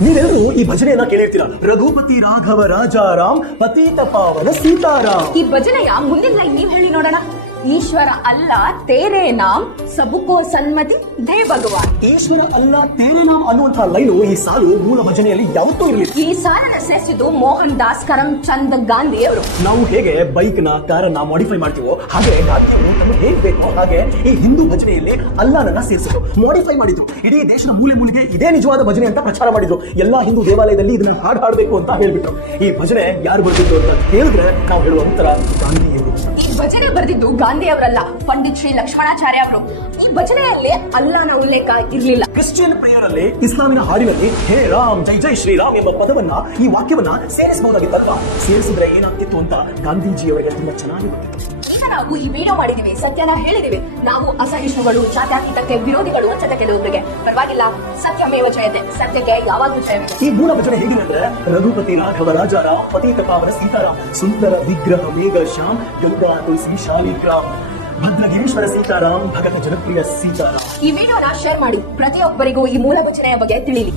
ನೀವೆಲ್ಲರೂ ಈ ಭಜನೆಯನ್ನ ಕೇಳಿರ್ತೀರ. ರಘುಪತಿ ರಾಘವ ರಾಜಾರಾಮ್ ಪತೀತ ಪಾವನ ಸೀತಾರಾಮ್. ಈ ಭಜನೆಯ ಮುಂದಿನ ಲೈನ್ ನೀವ್ ಹೇಳಿ ನೋಡೋಣ. ಈಶ್ವರ ಅಲ್ಲ ತೇರೆ ನಾಮ್ ಸಬುಕೋ ಸನ್ಮತಿ ದೇ ಭಗವಾನ್. ಈಶ್ವರ ಅಲ್ಲ ತೇರೆ ನಾಮ್ ಅನ್ನುವಂತಹ ಲೈನು ಈ ಸಾಲು ಮೂಲ ಭಜನೆಯಲ್ಲಿ ಯಾವತ್ತೂ ಇರಲಿಲ್ಲ. ಈ ಸಾಲನ್ನ ಸೇರಿಸಿದ್ದು ಮೋಹನ್ ದಾಸ್ ಕರಮ್ಚಂದ್ ಗಾಂಧಿ ಅವರು. ನಾವು ಹೇಗೆ ಬೈಕ್ ನ ಕಾರನ್ನ ಮಾಡಿಫೈ ಮಾಡ್ತೀವೋ ಹಾಗೆ ಗಾಂಧಿಯವರು ನಮಗೆ ಹೇಗೆ ಬೇಕೋ ಹಾಗೆ ಈ ಹಿಂದೂ ಭಜನೆಯಲ್ಲಿ ಅಲ್ಲಾಹನನ್ನ ಸೇರಿಸಿದ್ರು, ಮಾಡಿಫೈ ಮಾಡಿದ್ರು. ಇಡೀ ದೇಶದ ಮೂಲೆ ಮೂಲೆಗೆ ಇದೇ ನಿಜವಾದ ಭಜನೆ ಅಂತ ಪ್ರಚಾರ ಮಾಡಿದ್ರು. ಎಲ್ಲಾ ಹಿಂದೂ ದೇವಾಲಯದಲ್ಲಿ ಇದನ್ನ ಹಾಡಬೇಕು ಅಂತ ಹೇಳ್ಬಿಟ್ರು. ಈ ಭಜನೆ ಯಾರು ಬರೆದಿದ್ದು ಅಂತ ಹೇಳಿದ್ರೆ ನಾವು ಹೇಳುವ ಉತ್ತರ ಗಾಂಧಿಯವರು. ಈ ಭಜನೆ ಬರೆದಿದ್ದು ಗಾಂಧಿ ಅವರಲ್ಲ, ಪಂಡಿತ್ ಶ್ರೀ ಲಕ್ಷ್ಮಣಾಚಾರ್ಯ ಅವರು. ಈ ಭಜನೆಯಲ್ಲಿ ಅಲ್ಲಾಹನ ಉಲ್ಲೇಖ ಇರಲಿಲ್ಲ. ಕ್ರಿಶ್ಚಿಯನ್ ಪ್ರೇಯರಲ್ಲಿ ಇಸ್ಲಾಮಿನ ಹಾಡಿನಲ್ಲಿ ಹೇ ರಾಮ್ ಜೈ ಜೈ ಶ್ರೀರಾಮ್ ಎಂಬ ಪದವನ್ನ ಈ ವಾಕ್ಯವನ್ನ ಸೇರಿಸಬಹುದಾಗಿತ್ತಲ್ಲ. ಸೇರಿಸಿದ್ರೆ ಏನಾಗ್ತಿತ್ತು ಅಂತ ಗಾಂಧೀಜಿಯವರಿಗೆ ತುಂಬಾ ಚೆನ್ನಾಗಿ ಗೊತ್ತಿತ್ತು. ಈಗ ನಾವು ಈ ವಿಡಿಯೋ ಮಾಡಿದೀವಿ, ಸತ್ಯನ ಹೇಳಿದೀವಿ. ನಾವು ಅಸಹಿಷ್ಣುಗಳು, ಜಾತ್ಯತೀತಕ್ಕೆ ವಿರೋಧಿಗಳು ಅಂತ ಕೆಲವೊಬ್ಬರಿಗೆ ಪರವಾಗಿಲ್ಲ. ಸತ್ಯಮೇವ ಜಯತೆ, ಸತ್ಯಕ್ಕೆ ಯಾವಾಗಲೂ ಜಯವಿದೆ. ಈ ಮೂಲ ಭಜನೆ ಹೇಗಿದೆ ಅಂದ್ರೆ ರಘುಪತಿ ರಾಘವ ರಾಜಾರಾಮ್ ಪತೀತ ಪಾವನ ಸೀತಾರಾಮ್ ಸುಂದರ ವಿಗ್ರಹ ಮೇಘ ಶ್ಯಾಮ್ ಗಂಗಾ ತುಳಸಿ ಶಾಲಿಗ್ರಾಮ್ ಭದ್ರಗಿರೀಶ್ವರ ಸೀತಾರಾಮ್ ಭಗತ ಜನಪ್ರಿಯ ಸೀತಾರಾಮ್. ಈ ವಿಡಿಯೋನ ಶೇರ್ ಮಾಡಿ, ಪ್ರತಿಯೊಬ್ಬರಿಗೂ ಈ ಮೂಲ ಭಜನೆಯ ಬಗ್ಗೆ ತಿಳಿಲಿ.